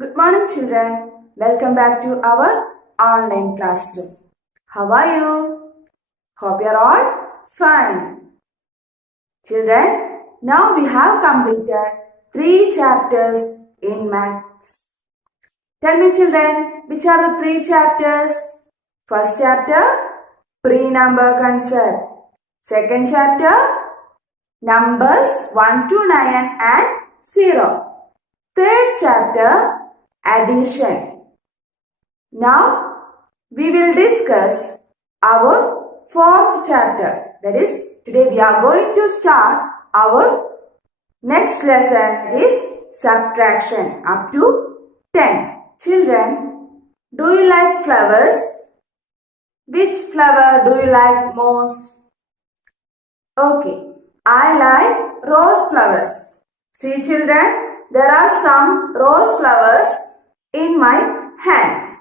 Good morning, children. Welcome back to our online classroom. How are you? Hope you are all fine. Children, now we have completed 3 chapters in maths. Tell me, children, which are the 3 chapters? First chapter, pre-number concept. Second chapter, numbers 1 to 9 and 0. Third chapter, addition. Now we will discuss our fourth chapter. That is, today we are going to start our next lesson, that is subtraction up to 10. Children, do you like flowers? Which flower do you like most? Okay, I like rose flowers. See, children, there are some rose flowers in my hand.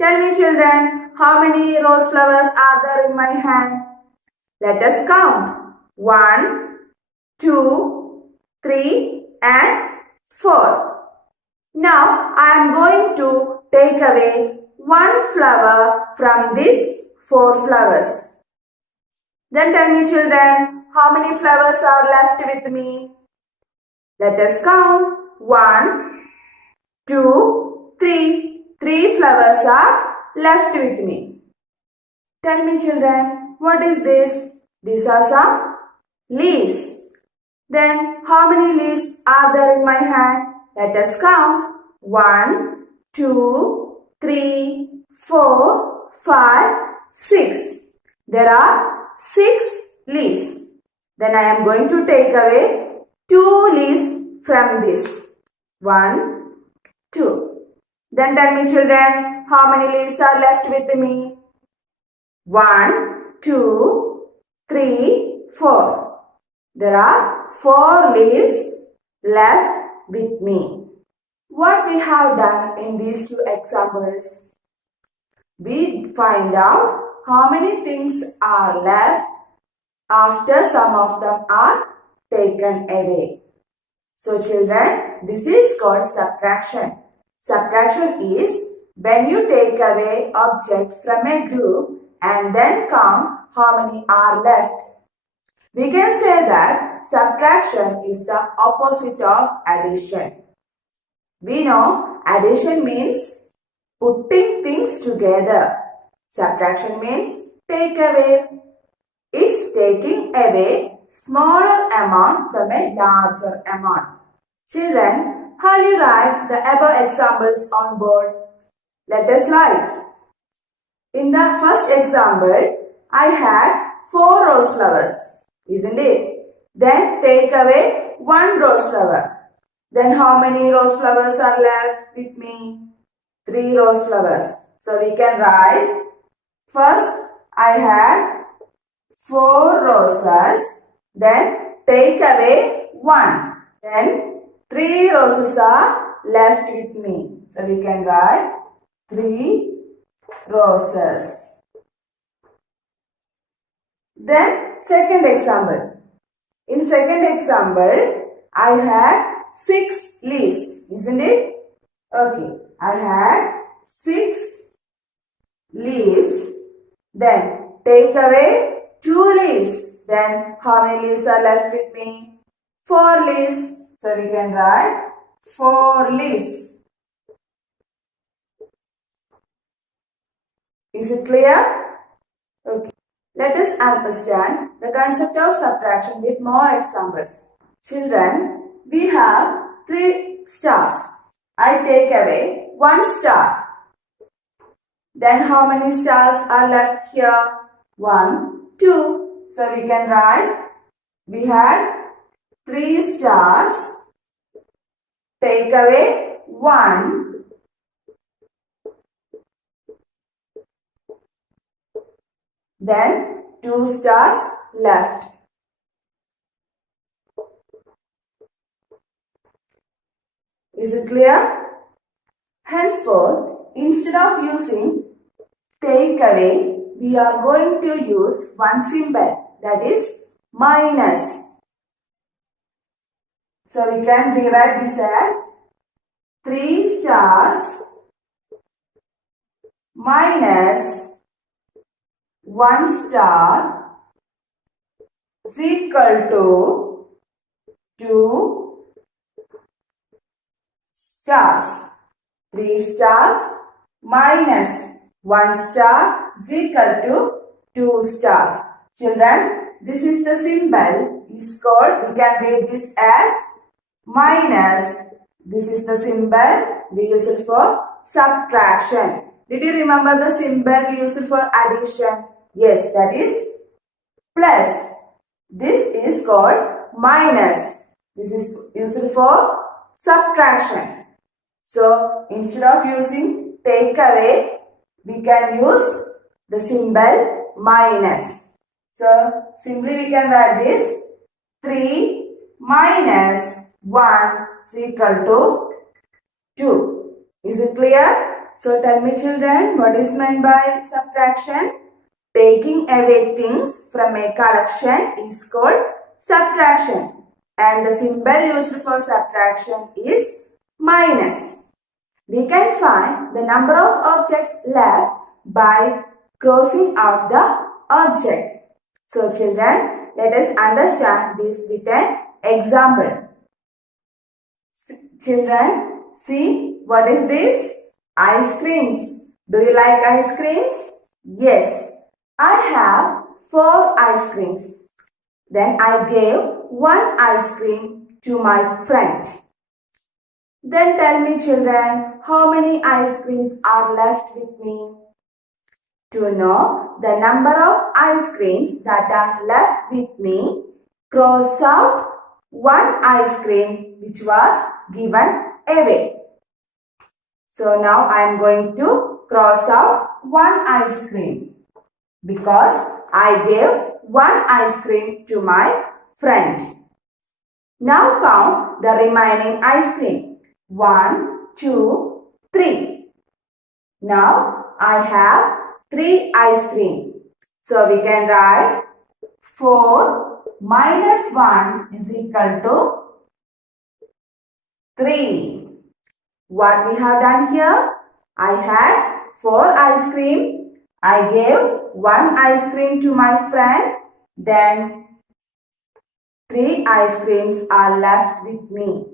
Tell me, children, how many rose flowers are there in my hand? Let us count. 1, 2, 3 and 4. Now I am going to take away one flower from these 4 flowers. Then tell me, children, how many flowers are left with me? Let us count. 1, 2, 3. 3 flowers are left with me. Tell me, children, what is this? These are some leaves. Then how many leaves are there in my hand? Let us count. 1, 2, 3, 4, 5, 6. There are 6 leaves. Then I am going to take away 2 leaves from this. 1, 2. Then tell me, children, how many leaves are left with me? 1, 2, 3, 4. There are 4 leaves left with me. What we have done in these 2 examples? We find out how many things are left after some of them are taken away. So, children, this is called subtraction. Subtraction is when you take away object from a group and then count how many are left. We can say that subtraction is the opposite of addition. We know addition means putting things together. Subtraction means take away. It's taking away smaller amount from a larger amount. Children, how do you write the above examples on board? Let us write. In the first example, I had 4 rose flowers, isn't it? Then take away 1 rose flower. Then how many rose flowers are left with me? 3 rose flowers. So we can write, first I had 4 roses, then take away 1. Then 3 roses are left with me. So we can write 3 roses. Then second example. In second example, I had 6 leaves, isn't it? Okay, I had 6 leaves. Then take away 2 leaves. Then how many leaves are left with me? 4 leaves. So we can write 4 leaves. Is it clear? Okay. Let us understand the concept of subtraction with more examples. Children, we have 3 stars. I take away 1 star. Then how many stars are left here? 1, 2. So we can write, we had 3 stars, take away 1, then 2 stars left. Is it clear? Henceforth, instead of using take away, we are going to use one symbol, that is minus. So we can rewrite this as 3 stars minus 1 star is equal to 2 stars. 3 stars minus 1 star is equal to 2 stars. Children, this is the symbol is called, we can read this as minus. This is the symbol we use it for subtraction. Did you remember the symbol we use it for addition? Yes, that is plus. This is called minus. This is used for subtraction. So, instead of using take away, we can use the symbol minus. So, simply we can write this 3 minus 1 is equal to 2. Is it clear? So, tell me children, what is meant by subtraction? Taking away things from a collection is called subtraction. And the symbol used for subtraction is minus. We can find the number of objects left by crossing out the object. So children, let us understand this with an example. Children, see what is this? Ice creams. Do you like ice creams? Yes. I have 4 ice creams. Then I gave 1 ice cream to my friend. Then tell me children, how many ice creams are left with me? To know the number of ice creams that are left with me, cross out 1 ice cream which was given away. So now I am going to cross out 1 ice cream because I gave 1 ice cream to my friend. Now count the remaining ice cream. 1, 2, 3. Now I have 3 ice cream. So we can write 4 minus 1 is equal to 3. What we have done here? I had 4 ice cream. I gave 1 ice cream to my friend. Then 3 ice creams are left with me.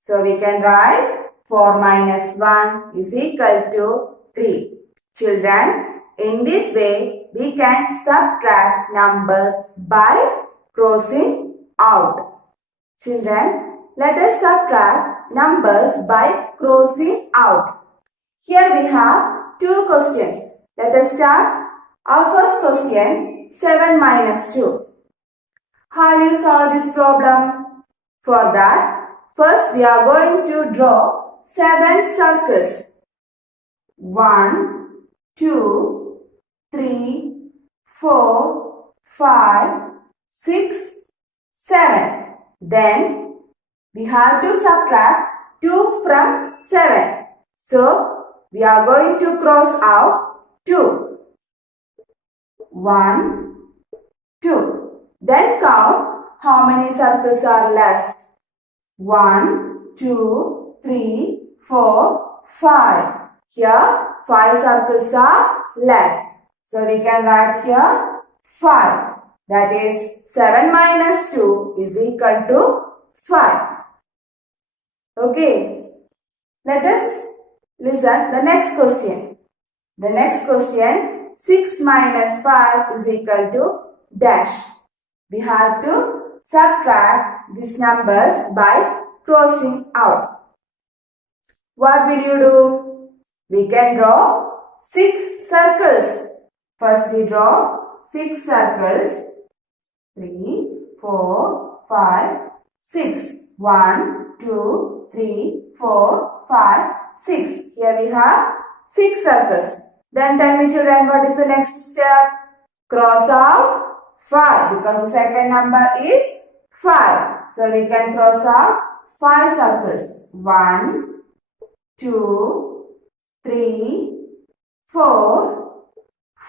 So we can write 4 minus 1 is equal to 3. Children, in this way we can subtract numbers by crossing out. Children, let us subtract numbers by crossing out. Here we have 2 questions. Let us start. Our first question, 7 minus 2. How do you solve this problem? For that, first we are going to draw 7 circles. 1, 2, 3, 4, 5, 6, 7. Then we have to subtract 2 from 7. So we are going to cross out 2. 1, 2. Then count how many circles are left. 1, 2, 3, 4, 5. Here 5 circles are left. So we can write here 5. That is 7 minus 2 is equal to 5. Okay. Let us listen the next question. The next question, 6 minus 5 is equal to dash. We have to subtract these numbers by crossing out. What will you do? We can draw 6 circles. First we draw 6 circles. 3, 4, 5, 6. 1, 2, 3, 4, 5, 6. Here we have 6 circles. Then tell me children, what is the next step? Cross out 5 because the second number is 5. So we can cross out 5 circles. 1, 2, 3, 4,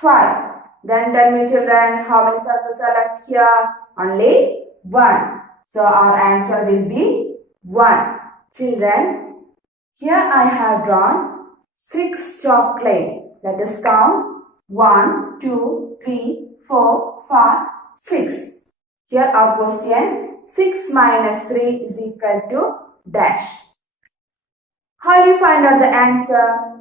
5. Then tell me children, how many circles are left here? Only 1. So our answer will be 1. Children, Here I have drawn 6 chocolate. Let us count 1, 2, 3, 4, 5, 6. Here our question, 6 minus 3 is equal to dash. How do you find out the answer?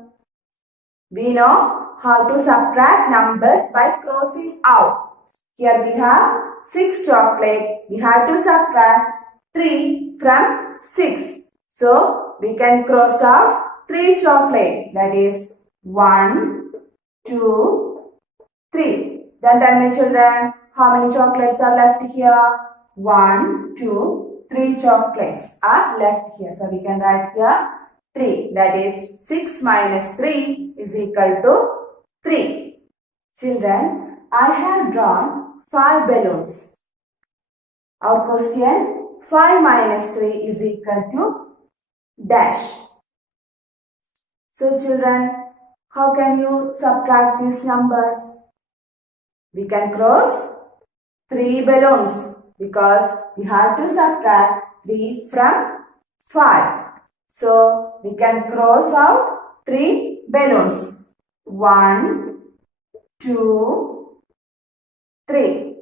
We know how to subtract numbers by crossing out. Here we have 6 chocolate. We have to subtract 3 from 6. So, we can cross out 3 chocolate. That is 1, 2, 3. Then tell me children, how many chocolates are left here? 1, 2, 3 chocolates are left here. So, we can write here 3. That is 6 minus 3 is equal to 3. Children, I have drawn 5 balloons. Our question, 5 minus 3 is equal to dash. So children, how can you subtract these numbers? We can cross 3 balloons because we have to subtract 3 from 5. So, we can cross out 3 balloons. 1, 2, 3.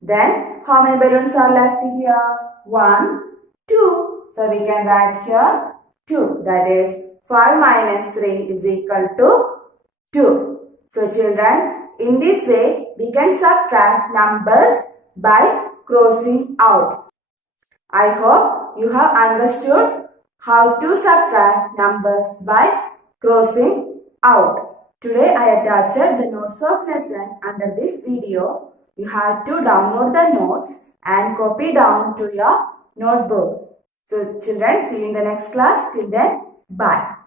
Then, how many balloons are left here? 1, 2. So, we can write here 2. That is 5 minus 3 is equal to 2. So, children, in this way, we can subtract numbers by crossing out. I hope you have understood how to subtract numbers by crossing out. Today I attached the notes of lesson under this video. You have to download the notes and copy down to your notebook. So children, see you in the next class. Till then, bye.